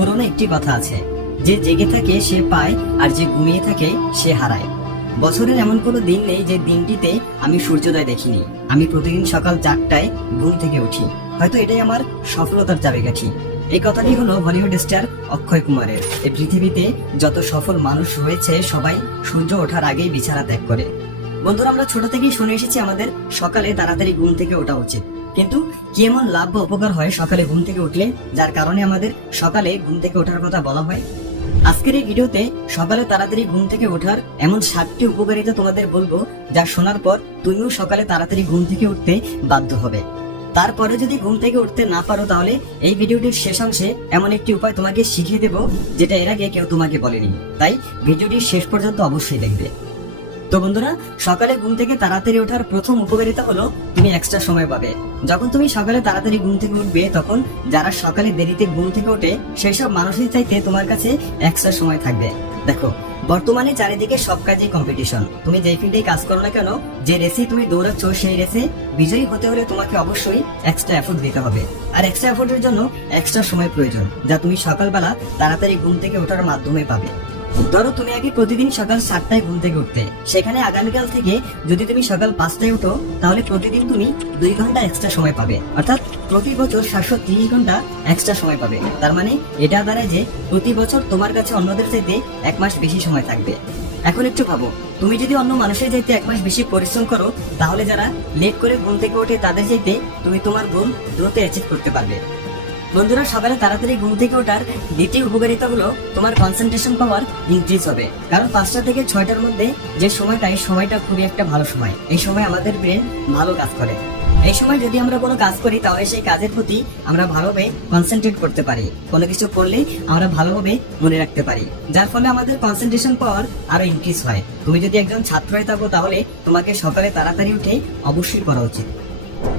পুরনো একটি কথা আছে, যে জেগে থাকে সে পায় আর যে ঘুমিয়ে থাকে সে হারায়। বছরের এমন কোনো দিন নেই যে দিনটিতে আমি সূর্যোদয় দেখিনি। আমি প্রতিদিন সকাল 4টায় ঘুম থেকে উঠি। হয়তো এটাই আমার সফলতার চাবিকাঠি। এই কথাটি হলো বলিউড স্টার অক্ষয় কুমারের। এই পৃথিবীতে যত সফল মানুষ রয়েছে সবাই সূর্য ওঠার আগেই বিছানা ত্যাগ করে। বন্ধুরা, আমরা ছোট থেকেই শুনে এসেছি আমাদের সকালে তাড়াতাড়ি ঘুম থেকে ওঠা উচিত। কিন্তু কি এমন লাভ বা উপকার হয় সকালে ঘুম থেকে উঠলে, যার কারণে আমাদের সকালে ঘুম থেকে ওঠার কথা বলা হয়? আজকের এই ভিডিওতে সকালে তাড়াতাড়ি ঘুম থেকে ওঠার এমন 7টি উপকারিতা তোমাদের বলবো, যা শোনার পর তুমিও সকালে তাড়াতাড়ি ঘুম থেকে উঠতে বাধ্য হবে। তারপরে যদি ঘুম থেকে উঠতে না পারো, তাহলে এই ভিডিওটির শেষাংশে এমন একটি উপায় তোমাকে শিখিয়ে দেব, যেটা এর আগে কেউ তোমাকে বলেনি। তাই ভিডিওটি শেষ পর্যন্ত অবশ্যই দেখবে। তো বন্ধুরা, সকালে ঘুম থেকে তাড়াতাড়ি ওঠার প্রথম উপকারিতা হলো তুমি এক্সট্রা সময় পাবে। যখন তুমি সকালে তাড়াতাড়ি ঘুম থেকে উঠবে, তখন যারা সকালে দেরিতে ঘুম থেকে ওঠে সেই সব মানুষের চাইতে তোমার কাছে এক্সট্রা সময় থাকবে। দেখো, বর্তমানে চারিদিকে সব কাজে কম্পিটিশন। তুমি যেই ফিল্ডে কাজ করো না কেন, যে রেসে তুমি দৌড়াচ্ছ, সেই রেসে বিজয়ী হতে হলে তোমাকে অবশ্যই এক্সট্রা এফোর্ট দিতে হবে। আর এক্সট্রা এফোর্টের জন্য এক্সট্রা সময় প্রয়োজন, যা তুমি সকালবেলা তাড়াতাড়ি ঘুম থেকে ওঠার মাধ্যমে পাবে। ধরো, তুমি আগে প্রতিদিন সকাল 7টায় ঘুম থেকে উঠতে, সেখানে আগামীকাল থেকে যদি তুমি সকাল 5টায় উঠো, তাহলে প্রতিদিন তুমি 2 ঘন্টা এক্সট্রা সময় পাবে। অর্থাৎ প্রতি বছর 730 ঘন্টা এক্সট্রা সময় পাবে। তার মানে এটা দাঁড়ায় যে প্রতি বছর তোমার কাছে অন্যদের চাইতে 1 মাস বেশি সময় থাকবে। এখন একটু ভাবো, তুমি যদি অন্য মানুষের চাইতে 1 মাস বেশি পরিশ্রম করো, তাহলে যারা লেট করে ঘুম থেকে ওঠে তাদের চাইতে তুমি তোমার গোল দ্রুত অ্যাচিভ করতে পারবে। বন্ধুরা, সকালে তাড়াতাড়ি ঘুম থেকে ওঠার দ্বিতীয় উপকারিতা হলো তোমার কনসেন্ট্রেশন পাওয়ার ইনক্রিজ হবে। কারণ 5টা থেকে 6টার মধ্যে যে সময়টা, এই সময়টা খুবই একটা ভালো সময়। এই সময় আমাদের ব্রেন ভালো কাজ করে। এই সময় যদি আমরা কোনো কাজ করি, তাহলে সেই কাজের প্রতি আমরা ভালোভাবে কনসেন্ট্রেট করতে পারি। কোনো কিছু করলেই আমরা ভালোভাবে মনে রাখতে পারি, যার ফলে আমাদের কনসেন্ট্রেশন পাওয়ার আরো ইনক্রিজ হয়। তুমি যদি একজন ছাত্র হয়ে থাকো, তাহলে তোমাকে সকালে তাড়াতাড়ি উঠে অবশ্যই করা উচিত।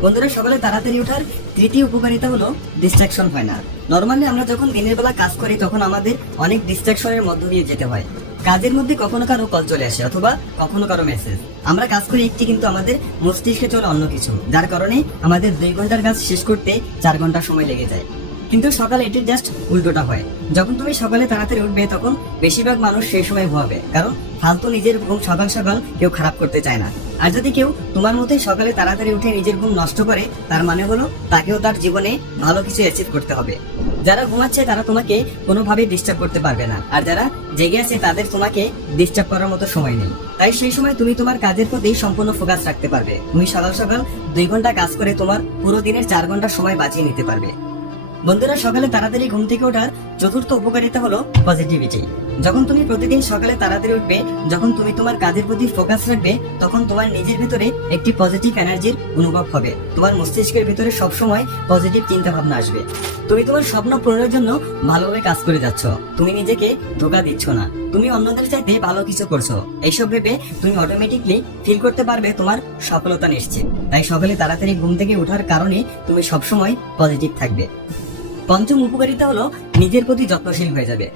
বন্ধুরা, সকালে তাড়াতাড়ি ওঠার তৃতীয় উপকারিতা হলো ডিস্ট্রাকশন হয় না। নর্মালি আমরা যখন দিনের বেলা কাজ করি, তখন আমাদের অনেক ডিস্ট্রাকশনের মধ্য দিয়ে যেতে হয়। কাজের মধ্যে কখনো কারো কল চলে আসে, অথবা কখনো কারো মেসেজ। আমরা কাজ করি একটি, কিন্তু আমাদের মস্তিষ্কে চলে অন্য কিছু, যার কারণে আমাদের 2 ঘন্টার কাজ শেষ করতে 4 ঘন্টা সময় লেগে যায়। কিন্তু সকালে এটির জাস্ট উল্টোটা হয়। যখন তুমি সকালে তাড়াতাড়ি উঠবে, তখন বেশিরভাগ মানুষ সেই সময় ঘুমাবে, কারণ ফালতু নিজের ঘুম সকাল সকাল কেউ খারাপ করতে চায় না। আর যদি কেউ তোমার মতোই সকালে তাড়াতাড়ি উঠে নিজের ঘুম নষ্ট করে, তার মানে হলো তাকেও তার জীবনে ভালো কিছু অ্যাচিভ করতে হবে। যারা ঘুমাচ্ছে তারা তোমাকে কোনোভাবেই ডিস্টার্ব করতে পারবে না, আর যারা জেগে আছে তাদের তোমাকে ডিস্টার্ব করার মতো সময় নেই। তাই সেই সময় তুমি তোমার কাজের প্রতি সম্পূর্ণ ফোকাস রাখতে পারবে। তুমি সকাল সকাল 2 ঘন্টা কাজ করে তোমার পুরো দিনের 4 ঘন্টা সময় বাঁচিয়ে নিতে পারবে। বন্ধুরা, সকালে তাড়াতাড়ি ঘুম থেকে ওঠার চতুর্থ উপকারিতা হলো পজিটিভিটি। যখন তুমি প্রতিদিন সকালে তাড়াতাড়ি উঠবে, যখন তুমি তোমার কাজের প্রতি ফোকাস রাখবে, তখন তোমার নিজের ভিতরে একটি পজিটিভ এনার্জির অনুভব হবে। তোমার মস্তিষ্কের ভিতরে সবসময় পজিটিভ চিন্তা ভাবনা আসবে। তুমি তোমার স্বপ্ন পূরণের জন্য ভালোভাবে কাজ করে যাচ্ছ। তুমি নিজেকে ধোঁকা দিচ্ছ না, তুমি অন্যদের চাইতে ভালো কিছু করছো। এইসব ভেবে তুমি অটোমেটিকলি ফিল করতে পারবে তোমার সফলতা নিশ্চিত। তাই সকালে তাড়াতাড়ি ঘুম থেকে ওঠার কারণে তুমি সবসময় পজিটিভ থাকবে। পঞ্চম উপকারিতা হলো নিজের প্রতি যত্নশীল হয়ে যাবে।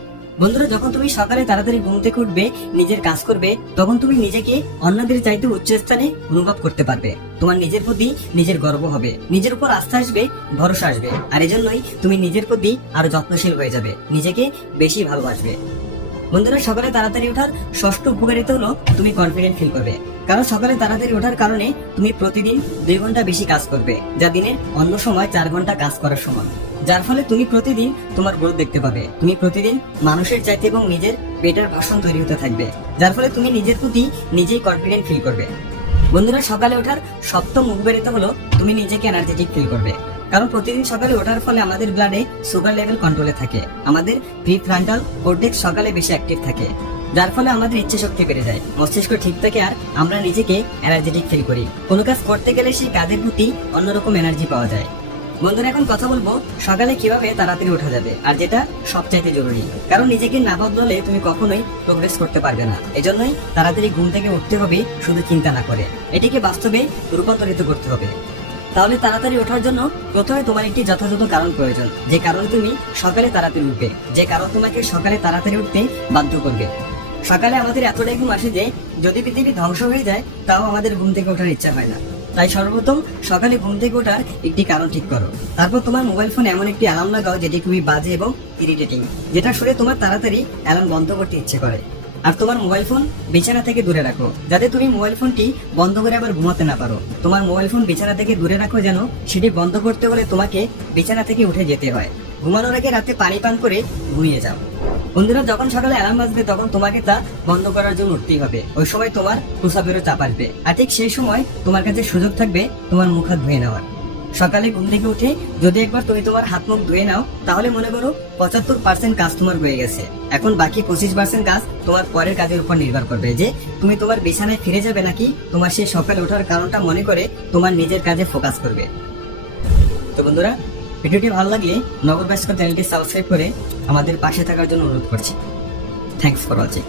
বন্ধুরা, যখন তুমি সকালে তাড়াতাড়ি ঘুম থেকে উঠবে, নিজের কাজ করবে, তখন তুমি নিজেকে অন্যদের চাইতে উচ্চ স্থানে অনুভব করতে পারবে। তোমার নিজের প্রতি নিজের গর্ব হবে, নিজের উপর আস্থা আসবে, ভরসা আসবে। আর এজন্যই তুমি নিজের প্রতি আরো যত্নশীল হয়ে যাবে, নিজেকে বেশি ভালোবাসবে। বন্ধুরা, সকালে তাড়াতাড়ি ওঠার ষষ্ঠ উপকারিতা হলো তুমি কনফিডেন্ট ফিল করবে। কারণ সকালে তাড়াতাড়ি ওঠার কারণে তুমি প্রতিদিন 2 ঘন্টা বেশি কাজ করবে, যা দিনের অন্য সময় 4 ঘন্টা কাজ করার সমান। যার ফলে তুমি প্রতিদিন তোমার গ্রোথ দেখতে পাবে। তুমি প্রতিদিন মানুষের চাইতে এবং নিজের বেটার ভার্সন তৈরি হতে থাকবে, যার ফলে তুমি নিজের প্রতি নিজেই কনফিডেন্ট ফিল করবে। বন্ধুরা, সকালে ওঠার সপ্তম উপকারিতা হলো তুমি নিজেকে এনার্জেটিক ফিল করবে। কারণ প্রতিদিন সকালে ওঠার ফলে আমাদের ব্লাডে সুগার লেভেল কন্ট্রোলে থাকে, আমাদের প্রিফ্রন্টাল কর্টেক্স সকালে বেশি অ্যাক্টিভ থাকে, যার ফলে আমাদের ইচ্ছে শক্তি বেড়ে যায়, মস্তিষ্ক ঠিক থাকে, আর আমরা নিজেকে এনার্জেটিক ফিল করি। কোনো কাজ করতে গেলে সেই কাজের প্রতি অন্যরকম এনার্জি পাওয়া যায়। বন্ধুরা, এখন কথা বলবো সকালে কিভাবে তাড়াতাড়ি ওঠা যাবে, আর যেটা সবচাইতে জরুরি। কারণ নিজেকে না বদলালে তুমি কখনোই প্রোগ্রেস করতে পারবে না। এজন্যই তাড়াতাড়ি ঘুম থেকে উঠতে হবে, শুধু চিন্তা না করে এটিকে বাস্তবে রূপান্তরিত করতে হবে। তাহলে তাড়াতাড়ি ওঠার জন্য প্রথমে তোমার একটি যথাযথ কারণ প্রয়োজন, যে কারণ তুমি সকালে তাড়াতাড়ি উঠবে, যে কারণ তোমাকে সকালে তাড়াতাড়ি উঠতে বাধ্য করবে। সকালে আমাদের এতটাই ঘুম আসে যে যদি পৃথিবী ধ্বংস হয়ে যায়, তাও আমাদের ঘুম থেকে ওঠার ইচ্ছা হয় না। তাই সর্বপ্রথম সকালে ঘুম থেকে ওঠার একটি কারণ ঠিক করো। তারপর তোমার মোবাইল ফোন এমন একটি অ্যালার্ম লাগাও যেটি খুবই বাজে এবং ইরিটেটিং, যেটা শুনে তোমার তাড়াতাড়ি অ্যালার্ম বন্ধ করতে ইচ্ছে করে। আর তোমার মোবাইল ফোন বিছানা থেকে দূরে রাখো, যাতে তুমি মোবাইল ফোনটি বন্ধ করে আবার ঘুমাতে না পারো। তোমার মোবাইল ফোন বিছানা থেকে দূরে রাখো যেন সেটি বন্ধ করতে হলে তোমাকে বিছানা থেকে উঠে যেতে হয়। ঘুমানোর আগে রাতে পানি পান করে ঘুমিয়ে যাও। বন্ধুরা, যখন সকালে অ্যালার্ম বাজবে তখন তোমাকে তা বন্ধ করার জন্য উঠতেই হবে। ওই সময় তোমার প্রস্রাবেরও চাপ আসবে, আর ঠিক সেই সময় তোমার কাছে সুযোগ থাকবে তোমার মুখ হাত ধুয়ে নেওয়ার। সকালে ঘুম থেকে উঠে যদি একবার তুমি তোমার হাত মুখ ধুয়ে নাও, তাহলে মনে করো 75% কাজ তোমার হয়ে গেছে। এখন বাকি 25% কাজ তোমার পরের কাজের উপর নির্ভর করবে, যে তুমি তোমার বিছানায় ফিরে যাবে নাকি তোমার সেই সকালে ওঠার কারণটা মনে করে তোমার নিজের কাজে ফোকাস করবে। তো বন্ধুরা, ভিডিওটি ভালো লাগলে নগর ব্যস্ত চ্যানেলটি সাবস্ক্রাইব করে আমাদের পাশে থাকার জন্য অনুরোধ করছি। Thanks for watching.